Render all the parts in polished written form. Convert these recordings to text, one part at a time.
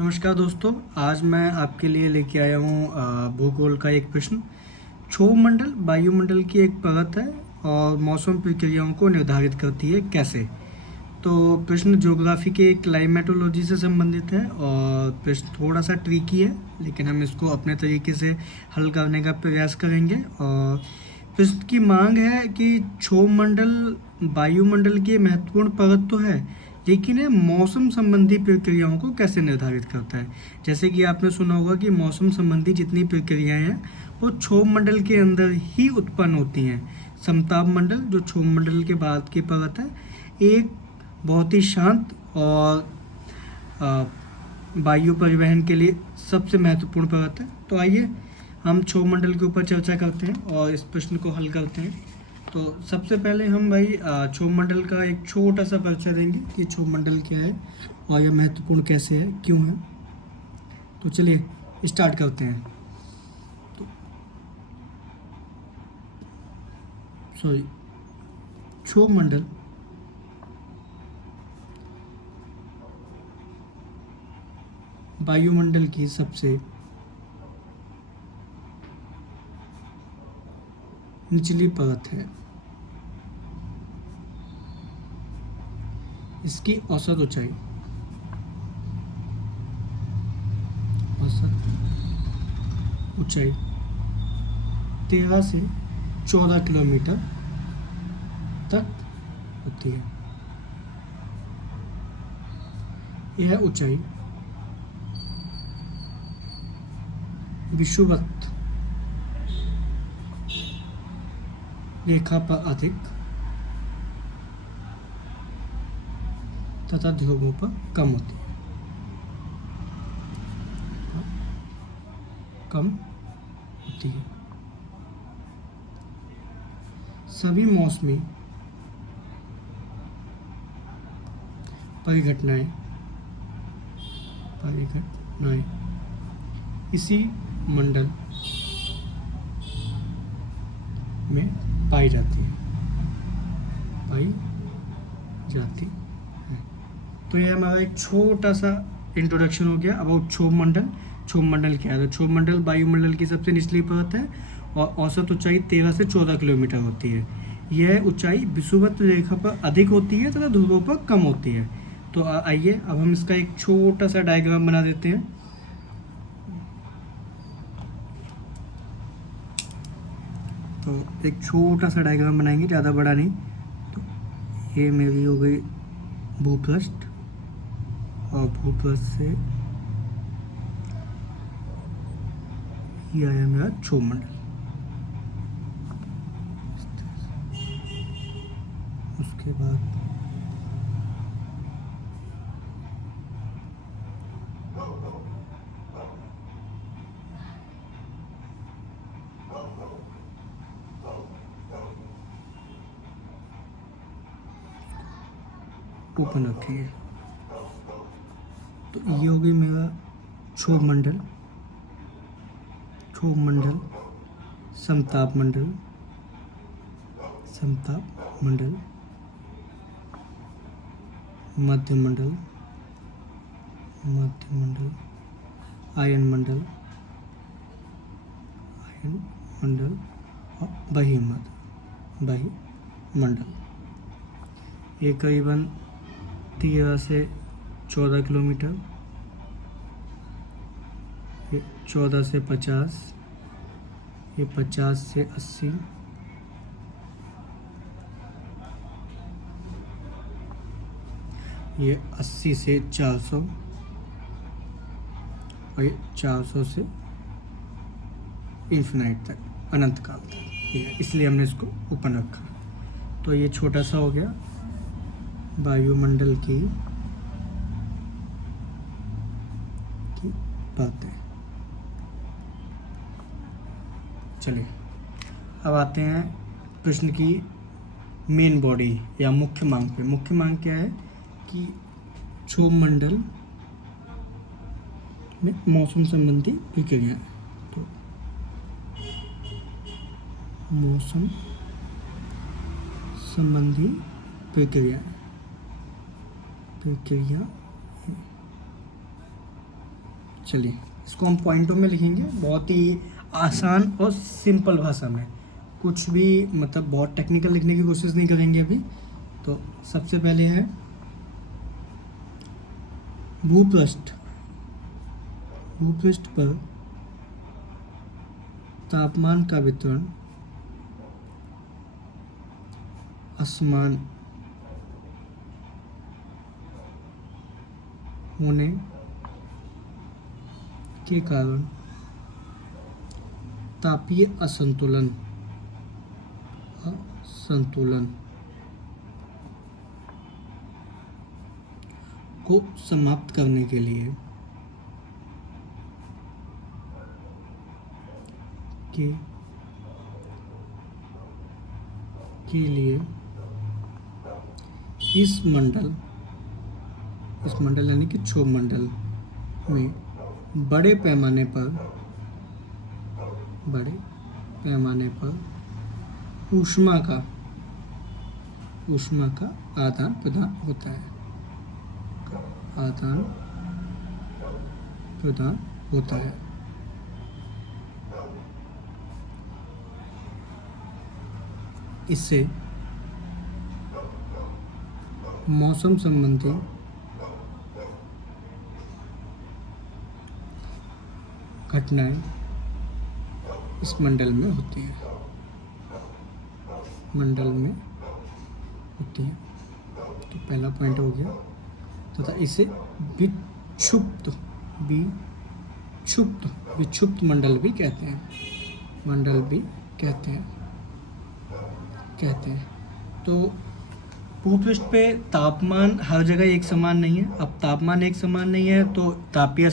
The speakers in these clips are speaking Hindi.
नमस्कार दोस्तों। आज मैं आपके लिए लेके आया हूँ भूगोल का एक प्रश्न। क्षोभ मंडल वायुमंडल की एक परत है और मौसम प्रक्रियाओं को निर्धारित करती है कैसे। तो प्रश्न ज्योग्राफी के क्लाइमेटोलॉजी से संबंधित है और प्रश्न थोड़ा सा ट्रिकी है, लेकिन हम इसको अपने तरीके से हल करने का प्रयास करेंगे। और प्रश्न की मांग है कि क्षोभ मंडल वायुमंडल की महत्वपूर्ण परत तो है, लेकिन ये मौसम संबंधी प्रक्रियाओं को कैसे निर्धारित करता है। जैसे कि आपने सुना होगा कि मौसम संबंधी जितनी प्रक्रियाएं हैं वो क्षोभ मंडल के अंदर ही उत्पन्न होती हैं। समताप मंडल जो क्षोभ मंडल के बाद की परत है, एक बहुत ही शांत और अ, वायु परिवहन के लिए सबसे महत्वपूर्ण परत है। तो आइए हम क्षोभ मंडल के ऊपर चर्चा करते हैं और इस प्रश्न को हल करते हैं। तो सबसे पहले हम भाई क्षोभ मंडल का एक छोटा सा परिचय देंगे कि क्षोभ मंडल क्या है और यह महत्वपूर्ण कैसे है, क्यों है। तो चलिए स्टार्ट करते हैं। तो सॉरी, क्षोभ मंडल वायुमंडल की सबसे निचली परत है। इसकी औसत ऊंचाई औसत ऊंचाई 13 से 14 किलोमीटर तक होती है। यह ऊंचाई विषुवत रेखा पर अधिक तथा ध्रुवों पर कम होती है। कम होती है। सभी मौसमी परिघटनाएं परिघटनाएं इसी मंडल में पाई जाती है। पाई जाती है। तो ये हमारा एक छोटा सा इंट्रोडक्शन हो गया अबाउट क्षोभ मंडल। क्षोभ मंडल क्या है? तो क्षोभ मंडल वायुमंडल की सबसे निचली परत है और औसत ऊंचाई 13 से 14 किलोमीटर होती है। यह ऊंचाई विषुवत रेखा पर अधिक होती है तथा ध्रुवों पर कम होती है। तो आइए अब हम इसका एक छोटा सा डायग्राम बना देते हैं। तो एक छोटा सा डायग्राम बनाएंगे, ज़्यादा बड़ा नहीं। तो ये मेरी हो गई भूपृष्ठ और भूपृष्ठ से ये आया मेरा क्षोभ मंडल। उसके बाद ओपन रखिए। तो ये हो गई मेरा क्षोभ मंडल। क्षोभ मंडल, समताप मंडल, समताप मंडल, मध्य मंडल, मध्य मंडल, आयन मंडल, आयन मंडल और बही मंडल। ये करीबन 13 से 14 किलोमीटर, 14 से 50, ये 50 से 80, ये 80 से 400 और ये 400 से इन्फिनाइट तक, अनंत काल तक। इसलिए हमने इसको ओपन रखा। तो ये छोटा सा हो गया वायुमंडल की बातें। चलिए अब आते हैं प्रश्न की मेन बॉडी या मुख्य मांग पे। मुख्य मांग क्या है कि क्षोभ मंडल में मौसम संबंधी प्रक्रियाएं। तो मौसम संबंधी प्रक्रिया चलिए इसको हम पॉइंटों में लिखेंगे, बहुत ही आसान और सिंपल भाषा में, कुछ भी मतलब बहुत टेक्निकल लिखने की कोशिश नहीं करेंगे अभी। तो सबसे पहले है भूपृष्ठ, भूपृष्ठ पर तापमान का वितरण असमान होने के कारण तापीय असंतुलन को समाप्त करने के लिए इस मंडल यानी कि क्षोभ मंडल में बड़े पैमाने पर ऊष्मा का आदान प्रदान होता है, इससे मौसम संबंधी घटनाएं इस मंडल में होती हैं, तो पहला पॉइंट हो गया। तथा इसे विक्षुब्ध मंडल भी कहते हैं। तो भूपृष्ठ पे तापमान हर जगह एक समान नहीं है। अब तापमान एक समान नहीं है तो तापीय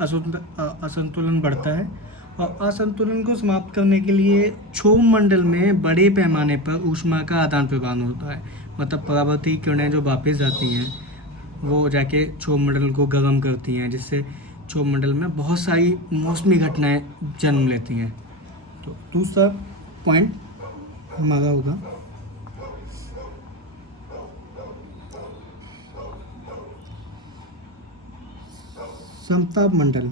असंतुलन बढ़ता है, और असंतुलन को समाप्त करने के लिए क्षोभ मंडल में बड़े पैमाने पर ऊष्मा का आदान प्रदान होता है। मतलब परावर्ती किरणें जो वापस जाती हैं वो जाके क्षोभ मंडल को गर्म करती हैं, जिससे क्षोभ मंडल में बहुत सारी मौसमी घटनाएं जन्म लेती हैं। तो दूसरा पॉइंट हमारा होगा समताप मंडल।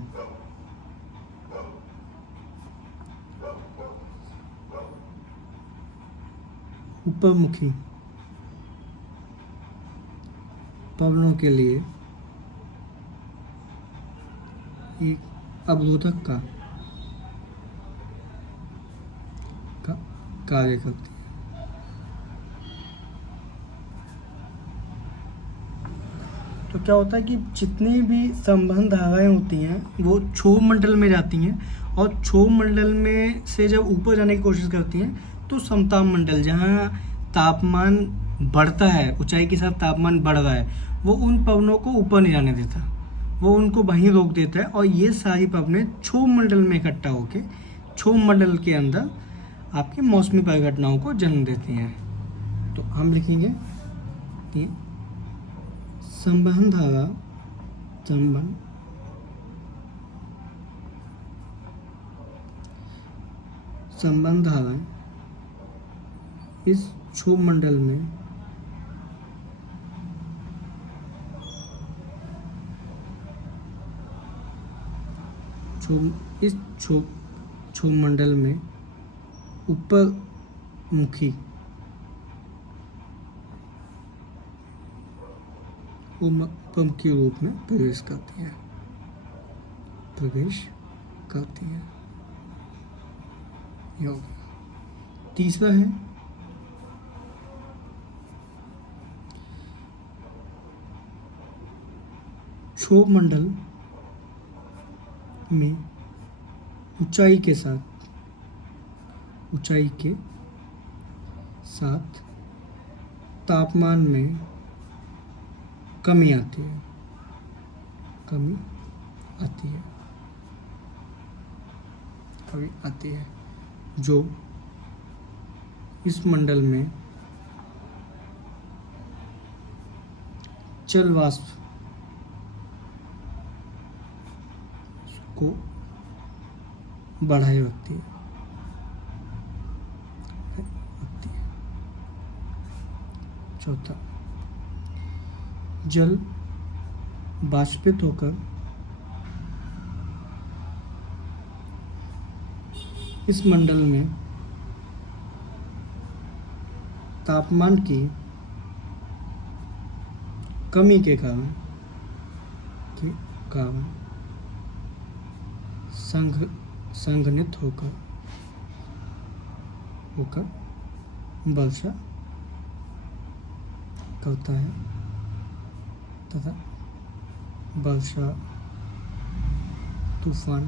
ऊपरमुखी पवनों के लिए एक अवरोधक का कार्य करती है। तो क्या होता है कि जितनी भी संवहन धाराएं होती हैं वो क्षोभ मंडल में जाती हैं, और क्षोभ मंडल में से जब ऊपर जाने की कोशिश करती हैं तो समताप मंडल, जहाँ तापमान बढ़ता है, ऊंचाई के साथ तापमान बढ़ रहा है, वो उन पवनों को ऊपर नहीं जाने देता, वो उनको वहीं रोक देता है, और ये सारी पवनें क्षोभ मंडल में इकट्ठा होकर क्षोभ मंडल के अंदर आपकी मौसमी परिघटनाओं को जन्म देती हैं। तो हम लिखेंगे संवहन धाराएं इस क्षोभ मंडल में क्षोभ मंडल में ऊपरमुखी रूप में प्रवेश करती हैं। तीसरा है क्षोभ मंडल में ऊंचाई के साथ तापमान में कमी आती है, जो इस मंडल में जल वाष्प को बढ़ाए रखती है। चौथा, जल बाष्पित होकर इस मंडल में तापमान की कमी के कारण संघनित होकर वर्षा करता है तथा वर्षा तूफान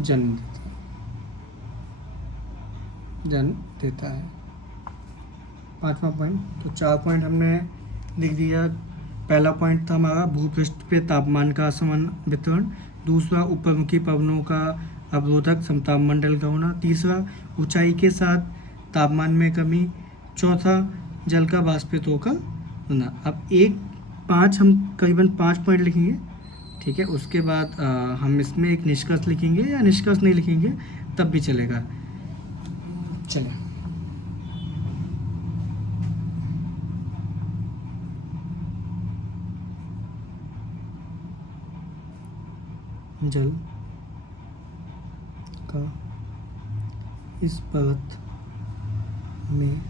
जन्म देता है। 5वां पॉइंट, तो 4 पॉइंट हमने लिख दिया। पहला पॉइंट था हमारा भूपृष्ठ पे तापमान का असमान वितरण। दूसरा, ऊपरमुखी पवनों का अवरोधक समतापमंडल का होना। तीसरा, ऊंचाई के साथ तापमान में कमी। चौथा, जल का वाष्पित होकर होना। अब 5 हम करीबन 5 पॉइंट लिखेंगे, ठीक है। उसके बाद हम इसमें एक निष्कर्ष लिखेंगे, या निष्कर्ष नहीं लिखेंगे तब भी चलेगा। चलें, जल का इस परत में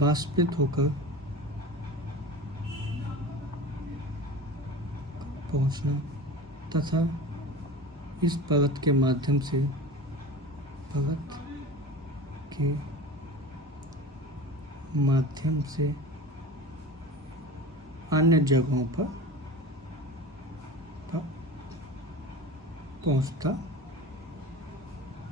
वाष्पित होकर पहुंचना तथा इस परत के माध्यम से अन्य जगहों पर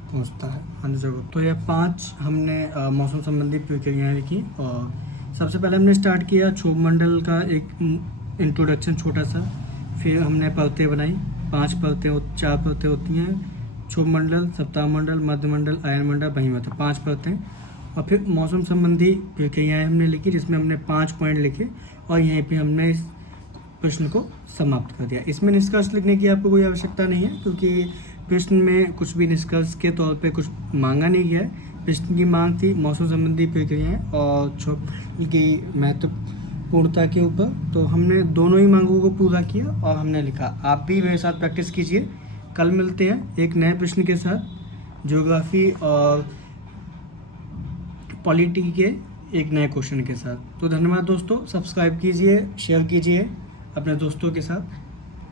पहुंचता है अन्य जगहों। तो यह 5 हमने मौसम संबंधी प्रक्रियाएं लिखी। और सबसे पहले हमने स्टार्ट किया क्षोभ मंडल का एक इंट्रोडक्शन छोटा सा। फिर हमने परतें बनाई, 4 परतें होती हैं। क्षोभ मंडल, सप्ताह मंडल, मध्य मंडल, आयन मंडल, बहिर्मंडल, 5 परतें। और फिर मौसम संबंधी प्रक्रियाएं हमने लिखी, जिसमें हमने 5 पॉइंट लिखे और यहीं पे हमने इस प्रश्न को समाप्त कर दिया। इसमें निष्कर्ष लिखने की आपको कोई आवश्यकता नहीं है, क्योंकि प्रश्न में कुछ भी निष्कर्ष के तौर पे कुछ मांगा नहीं गया है। प्रश्न की मांग थी मौसम संबंधी प्रक्रियाएं और क्षोभ की महत्वपूर्णता के ऊपर। तो हमने दोनों ही मांगों को पूरा किया और हमने लिखा। आप भी मेरे साथ प्रैक्टिस कीजिए। कल मिलते हैं एक नए प्रश्न के साथ, ज्योग्राफी और पॉलिटी के एक नए क्वेश्चन के साथ। तो धन्यवाद दोस्तों, सब्सक्राइब कीजिए, शेयर कीजिए अपने दोस्तों के साथ।